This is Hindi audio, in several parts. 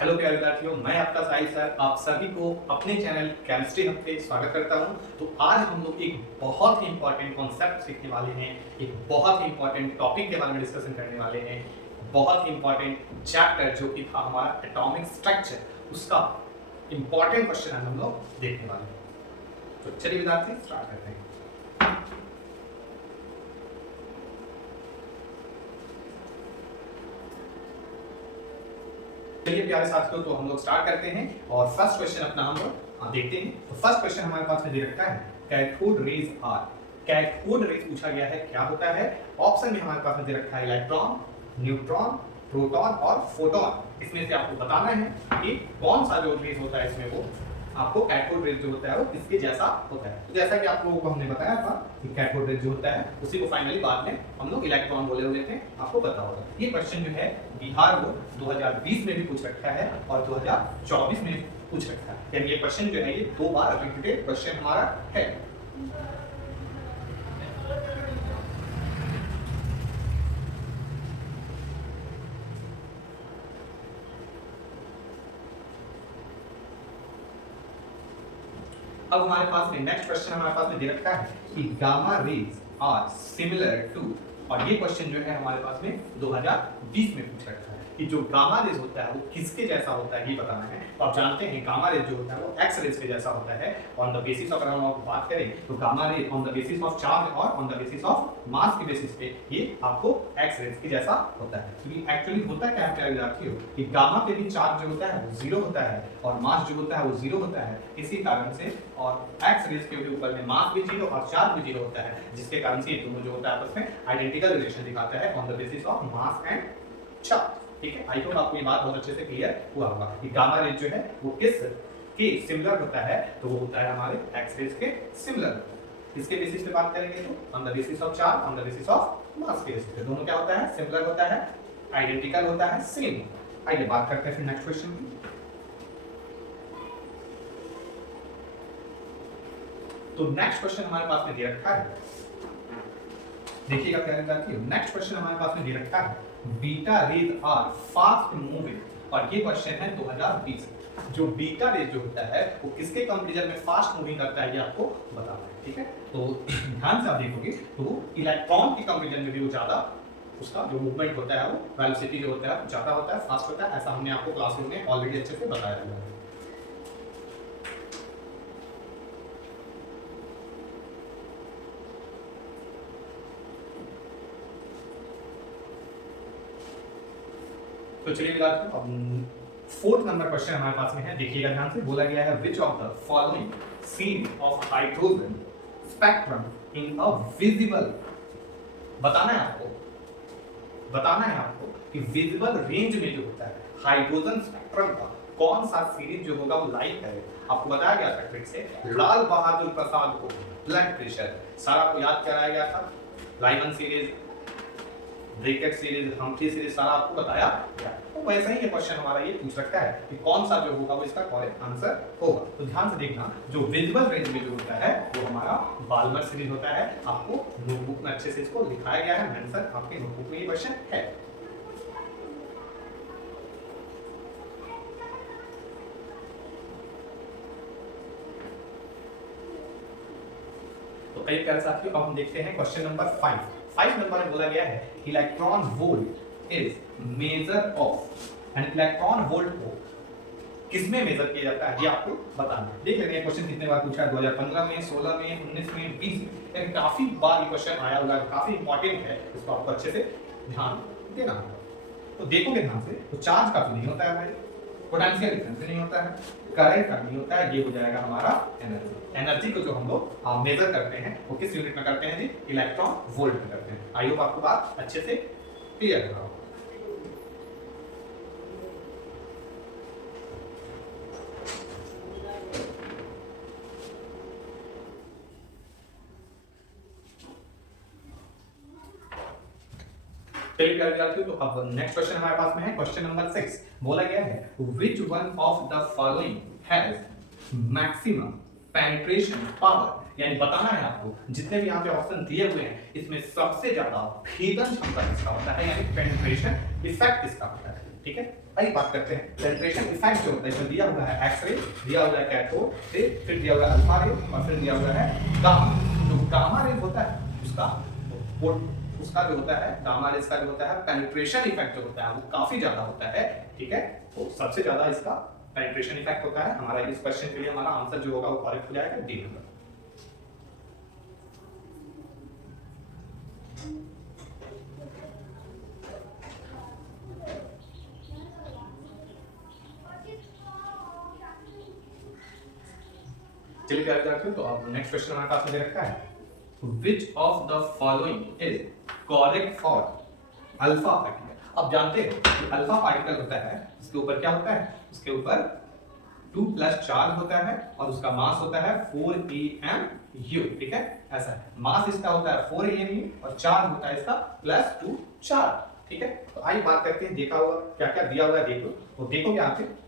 हेलो प्यारे विद्यार्थियों, मैं आपका साहिल सर आप सभी को अपने चैनल केमिस्ट्री हब पे स्वागत करता हूं। तो आज हम लोग एक बहुत ही इंपॉर्टेंट कॉन्सेप्ट सीखने वाले हैं, एक बहुत ही इंपॉर्टेंट टॉपिक के बारे में डिस्कशन करने वाले हैं, बहुत ही इंपॉर्टेंट चैप्टर जो कि था हमारा एटॉमिक स्ट्रक्चर, उसका इंपॉर्टेंट क्वेश्चन हम लोग देखने वाले हैं। तो चलिए विद्यार्थी स्टार्ट करते हैं। चलिए प्यारे साथियों, तो हम लोग स्टार्ट करते हैं और फर्स्ट क्वेश्चन अपना हम लोग देखते हैं। तो फर्स्ट क्वेश्चन हमारे पास में दे रखा है cathode rays are. Cathode rays पूछा गया है, क्या होता है? ऑप्शन में हमारे पास में दे रखा है इलेक्ट्रॉन, न्यूट्रॉन, प्रोटॉन और फोटोन। इसमें से आपको बताना है कि कौन सा जो रेज होता है इसमें वो आपको कैथोड रेज जो होता है वो किसके जैसा होता है। तो जैसा कि आप लोगों को हमने बताया था कि कैथोड रेज जो होता है उसी को फाइनली बाद में हम लोग इलेक्ट्रॉन बोले हुए थे, आपको पता होगा। ये क्वेश्चन जो है बिहार बोर्ड 2020 में भी पूछ रखा है और 2024 में भी पूछ रखा है, यानी ये क्वेश्चन जो है ये 2 बार रिपीटेड क्वेश्चन हमारा है। अब हमारे पास में नेक्स्ट क्वेश्चन हमारे पास में दे रखा है कि gamma rays are similar to, और ये क्वेश्चन जो है हमारे पास में 2020 में पूछ रखा है कि जो गामा रेज होता है वो किसके जैसा होता है, ये बताना है। तो आप जानते हैं गामा रेज जो होता है वो एक्स रेज के जैसा होता है। ऑन द बेसिस ऑफ, अगर हम बात करें तो gamma rays on the basis of charge और on the basis of mass के बेसिस पे ये आपको एक्स रेज के जैसा होता है। क्योंकि एक्चुअली होता क्या है प्यारे विद्यार्थियों कि गामा पे भी चार्ज जो होता है वो 0 होता है और मास जो होता है वो 0 होता है। इसी कारण से और एक्स रेज के ऊपर में मास भी 0 और चार्ज भी 0 होता है, जिसके कारण से ये दोनों जो होता है आपस में आइडेंटिकल रिलेशन दिखाता है on the basis of mass and charge. ठीक है, आई होप आपको ये बात बहुत अच्छे से क्लियर हुआ होगा कि गामा रेज जो है वो किस के सिमिलर होता है, तो वो होता है हमारे एक्स रेज के सिमिलर। इसके बेसिस पे बात करेंगे तो on the basis of charge, on the basis of mass के बेसिस पे दोनों क्या होता है? सिमिलर होता है, आइडेंटिकल होता है, सेम। आइए बात करते हैं फिर नेक्स्ट क्वेश्चन की। तो नेक्स्ट क्वेश्चन हमारे पास में दे रखा है, देखिएगा क्या है। नेक्स्ट क्वेश्चन हमारे पास में दे रखा है beta rays are fast moving, और ये क्वेश्चन है 2020। जो बीटा रेज जो होता है वो किसके कंपैरिजन में फास्ट मूविंग करता है, ये आपको बताना है। ठीक है, तो ध्यान से आप देखोगे तो इलेक्ट्रॉन के कंपैरिजन में भी वो ज्यादा उसका जो मूवमेंट होता है वो वेलोसिटी जो होता है ज्यादा होता है, फास्ट होता है। ऐसा हमने आपको क्लासरूम में ऑलरेडी अच्छे से बताया हुआ है। तो चलिए अब 4th नंबर क्वेश्चन हमारे पास में है, देखिएगा ध्यान से। बोला गया है which of the following seen of hydrogen spectrum in a visible, बताना है आपको कि विजिबल रेंज में जो होता है हाइड्रोजन स्पेक्ट्रम का कौन सा सीरीज जो होगा वो लाइट है। आपको बताया गया था ट्रिक से, लाल बहादुर प्रसाद को ब्लड प्रेशर सारा आपको याद कराया गया था। Lyman series, Brackett series, Humphry series सारा आपको बताया गया। तो वैसा ही ये क्वेश्चन हमारा ये पूछ रखा है कि कौन सा जो होगा वो इसका करेक्ट आंसर होगा। तो ध्यान से देखना, जो विजिबल रेंज में जो होता है वो हमारा बाल्मर सीरीज होता है। आपको नोटबुक में अच्छे से इसको लिखाया गया है, मेंशन आपके नोटबुक में ये क्वेश्चन है। तो कई प्यारे साथियों, अब हम देखते हैं क्वेश्चन नंबर 5 नंबर में बोला गया है electron volt is measure of, and electron volt को किसमें मेजर किया जाता है ये आपको बताना है। देख लेते हैं क्वेश्चन कितने बार पूछा है, 2015 में, 16 में, 19 में, 20 में, काफी बार ये क्वेश्चन आया हुआ है, काफी इंपॉर्टेंट है, इसको आपको अच्छे से ध्यान देना होगा। तो देखोगे ध्यान से तो चार्ज का तो नहीं होता है भाई, पोटेंशियल डिफरेंस नहीं होता है, करंट का नहीं होता है, ये हो जाएगा हमारा एनर्जी। एनर्जी को जो हम लोग मेजर करते हैं वो किस यूनिट में करते हैं जी? इलेक्ट्रॉन वोल्ट में करते हैं। आई होप आपको बात अच्छे से क्लियर होगा। चलिए प्यारे विद्यार्थियों, तो अब नेक्स्ट क्वेश्चन हमारे पास में है क्वेश्चन नंबर 6। बोला गया है which one of the following has maximum penetration power, यानी बताना है आपको जितने भी यहाँ पे ऑप्शन दिए हुए हैं इसमें सबसे ज्यादा भेदन क्षमता किसका होता है, यानी पेनिट्रेशन इफेक्ट किसका होता है। ठीक है, आइए बात करते हैं पेनिट्रेशन इफेक्ट जो होता है। इसमें दिया हुआ है एक्सरे, दिया हुआ है कैथोड रे, फिर दिया हुआ है अल्फा रे और फिर दिया हुआ है गामा। जो गामा रे होता है उसका वो उसका जो होता है गामा रेस का जो होता है पेनिट्रेशन इफेक्ट जो होता है वो काफी ज्यादा होता है, ठीक है। तो सबसे ज्यादा इसका पेनिट्रेशन इफेक्ट होता है। हमारा इस क्वेश्चन के लिए हमारा आंसर जो होगा वो करेक्ट हो जाएगा डी नंबर। चलिए तैयार करते हैं। तो अब नेक्स्ट क्वेश्चन हमारे पास में दे रखा है, which of the following is correct for alpha particle. अब जानते हो कि अल्फा पार्टिकल होता है, इसके ऊपर क्या होता है, उसके ऊपर 2 प्लस चार्ज होता है और उसका मास होता है 4 AMU, ठीक है। ऐसा है, मास इसका होता है 4 AMU और चार्ज होता है इसका +2 चार्ज, ठीक है। तो आइए बात करते हैं, देखा हुआ क्या क्या दिया हुआ है देख लो। तो देखो यहाँ पे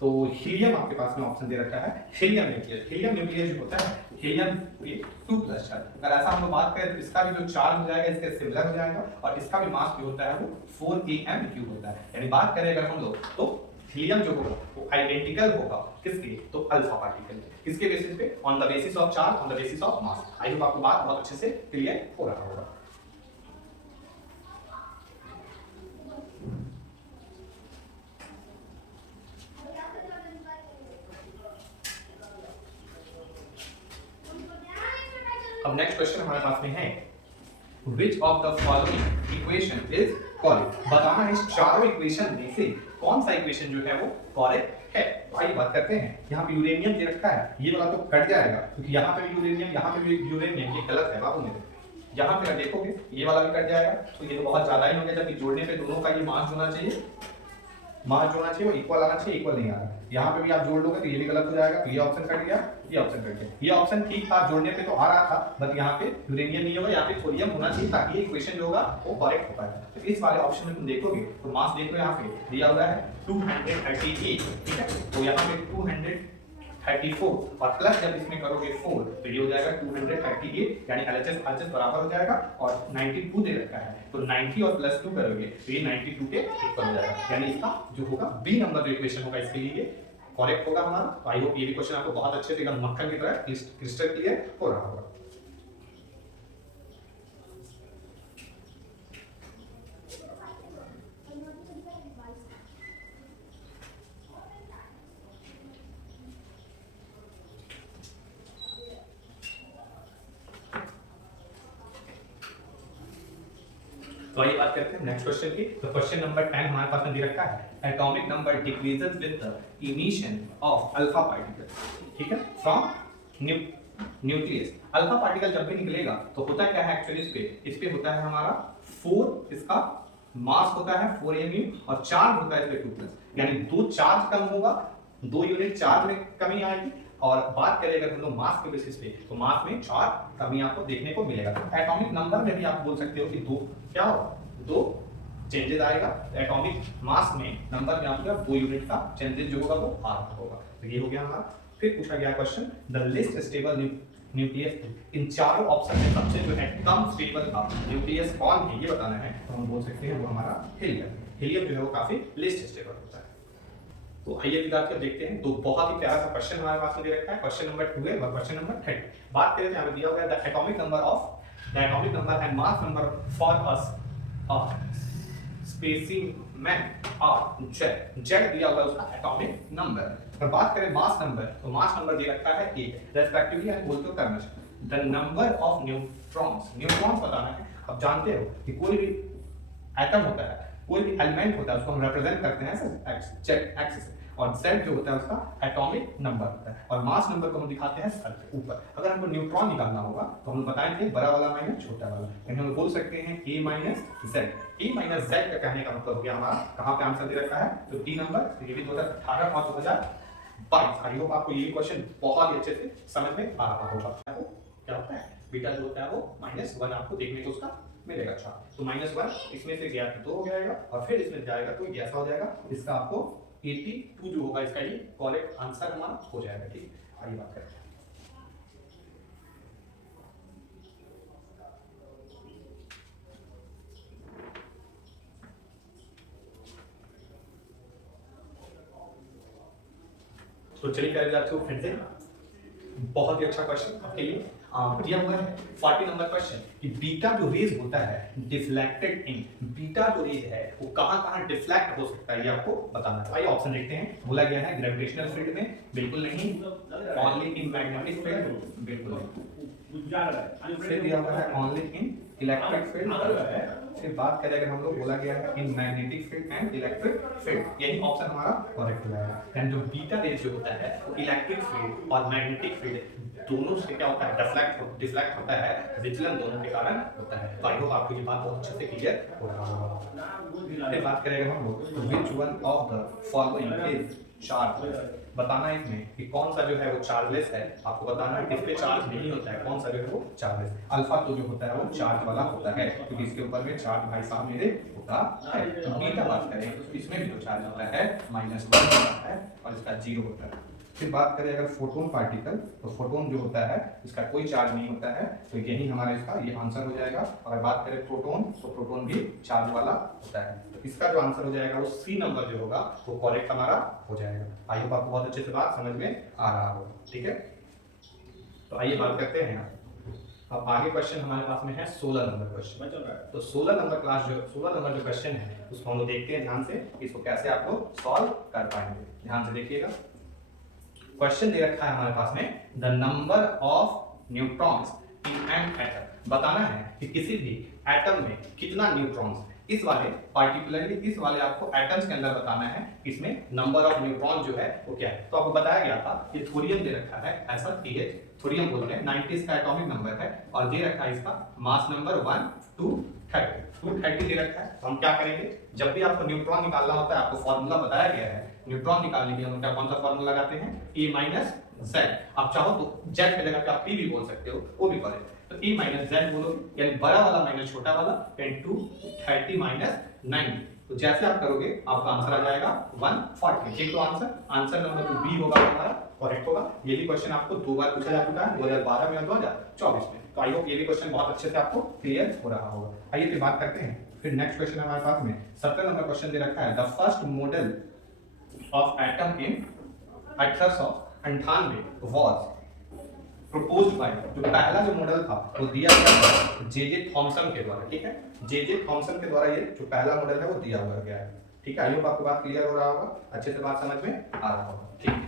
तो हीलियम आपके पास में ऑप्शन दे रखा है, हीलियम न्यूक्लियस। हीलियम न्यूक्लियस जो होता है हीलियम पे 2 प्लस चार्ज। अगर ऐसा हम लोग बात करें तो इसका भी जो चार्ज हो जाएगा इसके सिमिलर हो जाएगा और इसका भी मास जो होता है वो 4 AMU होता है। यानी बात करें अगर हम लोग तो हीलियम जो होगा वो आइडेंटिकल होगा किसके, तो अल्फा पार्टिकल। किसके बेसिस पे, on the basis of charge, on the basis of mass. I hope आपको बात बहुत अच्छे से क्लियर हो रहा होगा। अब नेक्स्ट क्वेश्चन हमारे पास में है, which of the following equation is correct। बताना है इस चारों इक्वेशन में से कौन सा इक्वेशन जो है वो करेक्ट है। तो आइए बात करते हैं। यहाँ पे यूरेनियम दे रखा है, ये वाला तो कट जाएगा क्योंकि यहाँ पे भी यूरेनियम, यहाँ पे भी यूरेनियम, ये गलत है बाबू मेरे। यहाँ पे देखोगे ये वाला भी कट जाएगा तो ये तो बहुत ज्यादा ही हो गया, जबकि जोड़ने पे दोनों का ये मास होना चाहिए, मास जो होना चाहिए वो इक्वल आना चाहिए, इक्वल नहीं आ रहा। यहाँ पे भी आप जोड़ लोगे तो ये भी गलत हो जाएगा, तो ये ऑप्शन कट गया, ये ऑप्शन कट गया। ये ऑप्शन ठीक था, जोड़ने पे तो आ रहा था, बट यहाँ पे यूरेनियम नहीं होगा, यहाँ पे थोरियम होना चाहिए ताकि ये इक्वेशन जो होगा वो करेक्ट हो पाए। तो इस वाले ऑप्शन में तुम देखोगे तो मास देख लो, यहाँ पे दिया हुआ है 238, ठीक है। तो यहाँ पे 234 और प्लस जब इसमें करोगे 4 तो ये हो जाएगा 238, यानी LHS RHS बराबर हो जाएगा और 92 दे रखा है, तो 90 और +2 करोगे तो ये 92 के इक्वल हो जाएगा। यानी इसका जो होगा बी नंबर जो इक्वेशन होगा इसके लिए करेक्ट होगा हमारा। तो आई होप ये भी क्वेश्चन आपको बहुत अच्छे से एकदम मक्खन की तरह क्रिस्टल क्लियर हो रहा होगा। तो आइए बात करते हैं नेक्स्ट क्वेश्चन की। तो क्वेश्चन नंबर 10 हमारे पास में दे रखा है, atomic number decreases with the emission of alpha particle, ठीक है, फ्रॉम न्यूक्लियस। अल्फा पार्टिकल जब भी निकलेगा तो होता क्या है एक्चुअली, इस पे होता है हमारा 4, इसका मास होता है 4 AMU और चार्ज होता है इस पे 2 प्लस, यानी 2 चार्ज कम होगा, 2 यूनिट चार्ज में कमी आएगी। और बात करें अगर हम लोग मास के बेसिस पे तो मास में 4 कमी आपको देखने को मिलेगा। एटॉमिक नंबर में भी आप बोल सकते हो कि 2 क्या होगा, 2 चेंजेस आएगा। एटॉमिक मास में नंबर में आपका 2 यूनिट का चेंजेस जो होगा वो आ रहा होगा। तो ये हो गया हमारा। फिर पूछा गया question, the least stable nucleus. इन चारों ऑप्शन में सबसे जो है कम स्टेबल का न्यूक्लियस कौन है ये बताना है, तो हम बोल सकते हैं वो हमारा हीलियम। हीलियम जो है वो काफी लिस्ट स्टेबल होता है। तो आइए विद्यार्थियों देखते हैं। तो बहुत ही प्यारा सा क्वेश्चन हमारे पास में दे रखा है, क्वेश्चन नंबर 12 और क्वेश्चन नंबर 30। बात करें तो यहाँ पे दिया हुआ है the atomic number and mass number for us specimen और जेड दिया हुआ है उसका एटॉमिक नंबर। और बात करें मास नंबर, तो मास नंबर दे रखा है 8, रेस्पेक्टिवली हम बोलते करना चाहिए द नंबर ऑफ न्यूट्रॉन्स बताना है। अब जानते हो कि कोई भी एटम होता है, कोई भी एलिमेंट होता है उसको हम रिप्रेजेंट करते हैं एक्सिस से, और z जो होता है उसका एटॉमिक नंबर होता है और मास नंबर को हम दिखाते हैं सर के ऊपर। अगर हमको न्यूट्रॉन निकालना होगा तो हम बताएंगे बड़ा वाला माइनस छोटा वाला, यानी हम बोल सकते हैं a माइनस z का कहने का मतलब हो गया हमारा कहाँ पे आंसर दे रखा है, तो डी नंबर। तो ये भी 2018 और 2022। आई होप आपको ये क्वेश्चन बहुत ही अच्छे से समझ में आ रहा होगा। क्या होता है बीटा जो होता है वो -1 आपको देखने को उसका मिलेगा। अच्छा, तो -1 इसमें से गया तो 2 हो जाएगा और फिर इसमें जाएगा तो ये ऐसा हो जाएगा, इसका आपको 82 जो होगा इसका ये करेक्ट आंसर हमारा हो जाएगा। ठीक, आइए बात करते हैं। तो चलिए कर जाते हो फिर से। बहुत ही अच्छा क्वेश्चन आपके लिए दिया हुआ है 40 नंबर क्वेश्चन कि बीटा जो रेज होता है डिफ्लेक्टेड इन, बीटा जो रेज है वो कहां डिफ्लेक्ट हो सकता है ये आपको बताना है। आइए ऑप्शन देखते हैं। बोला गया है ग्रेविटेशनल फील्ड में, बिल्कुल नहीं। ओनली इन मैग्नेटिक फील्ड, बिल्कुल नहीं। फिर दिया हुआ है ओनली इन इलेक्ट्रिक फील्ड। फिर बात करें अगर हम लोग, बोला गया है in magnetic field and electric field, यही ऑप्शन हमारा करेक्ट हो जाएगा। एंड जो बीटा रेज जो होता है वो इलेक्ट्रिक फील्ड और मैग्नेटिक फील्ड दोनों से क्या होता है, डिफ्लेक्ट होता है, विचलन दोनों के कारण होता है। तो आई होप आपको ये बात बहुत अच्छे से क्लियर हो रहा होगा। फिर बात करेंगे हम लोग which one of the following is charge. बताना है इसमें कि कौन सा जो है वो चार्जलेस है, आपको बताना है किस पे चार्ज नहीं होता है, कौन सा जो है वो चार्जलेस। अल्फा तो जो होता है वो चार्ज वाला होता है क्योंकि इसके ऊपर में चार्ज भाई साहब मेरे होता है। तो बीटा बात करें तो इसमें भी जो चार्ज होता है -1 होता है और इसका 0 होता है। फिर बात करें अगर फोटोन पार्टिकल, तो फोटोन जो होता है इसका कोई चार्ज नहीं होता है, तो यही हमारा इसका ये आंसर हो जाएगा। अगर बात करें प्रोटॉन, तो प्रोटॉन भी चार्ज वाला होता है, तो इसका जो आंसर हो जाएगा वो सी नंबर जो होगा वो करेक्ट हमारा हो जाएगा। आई होप आपको बहुत अच्छे से बात समझ में आ रहा होगा, ठीक है। तो आइए बात करते हैं अब आगे क्वेश्चन हमारे पास में है 16 नंबर क्वेश्चन। तो 16 नंबर जो क्वेश्चन है उसको हम लोग देखते हैं ध्यान से, इसको कैसे आप लोग सॉल्व कर पाएंगे। ध्यान से देखिएगा, क्वेश्चन दे रखा है हमारे पास में the number of neutrons in an atom. बताना है कि किसी भी एटम में कितना न्यूट्रॉन्स है। इस वाले पार्टिकुलरली इस वाले आपको एटम्स के अंदर बताना है इसमें नंबर ऑफ न्यूट्रॉन जो है वो क्या है। तो आपको बताया गया था ये थोरियम दे रखा है ऐसा TH, थोरियम बोल रहे हैं 90 इसका एटॉमिक नंबर है और दे रखा है इसका मास नंबर 1 2 30 230 दे रखा है। तो हम क्या करेंगे, जब भी आपको न्यूट्रॉन निकालना होता है आपको फॉर्मूला बताया गया है। न्यूट्रॉन निकालने के लिए हम क्या कौन सा फॉर्मूला लगाते हैं, E-Z। आप चाहो तो Z पे लगा के आप P भी बोल सकते हो, वो भी करें। तो E-Z बोलो, यानी बड़ा वाला माइनस छोटा वाला, 230 -90। तो जैसे आप करोगे आपका आंसर आ जाएगा 140। ठीक, तो आंसर नंबर 2 बी होगा हमारा, करेक्ट होगा। ये भी क्वेश्चन आपको 2 बार पूछा जा चुका है, 2012 में और 2024 में। तो आई होप ये भी क्वेश्चन बहुत अच्छे से आपको क्लियर हो रहा होगा। आइए फिर बात करते हैं। फिर नेक्स्ट क्वेश्चन हमारे पास में 17 नंबर क्वेश्चन दे रखा है the first model of atom in 1898 was proposed by. जो पहला जो मॉडल था वो दिया गया जे थॉमसन के द्वारा, ठीक है। जे थॉमसन के द्वारा ये जो पहला मॉडल है वो दिया हुआ गया है, ठीक है। आई होप आपको बात क्लियर हो रहा होगा, अच्छे से बात समझ में आ रहा होगा, ठीक है।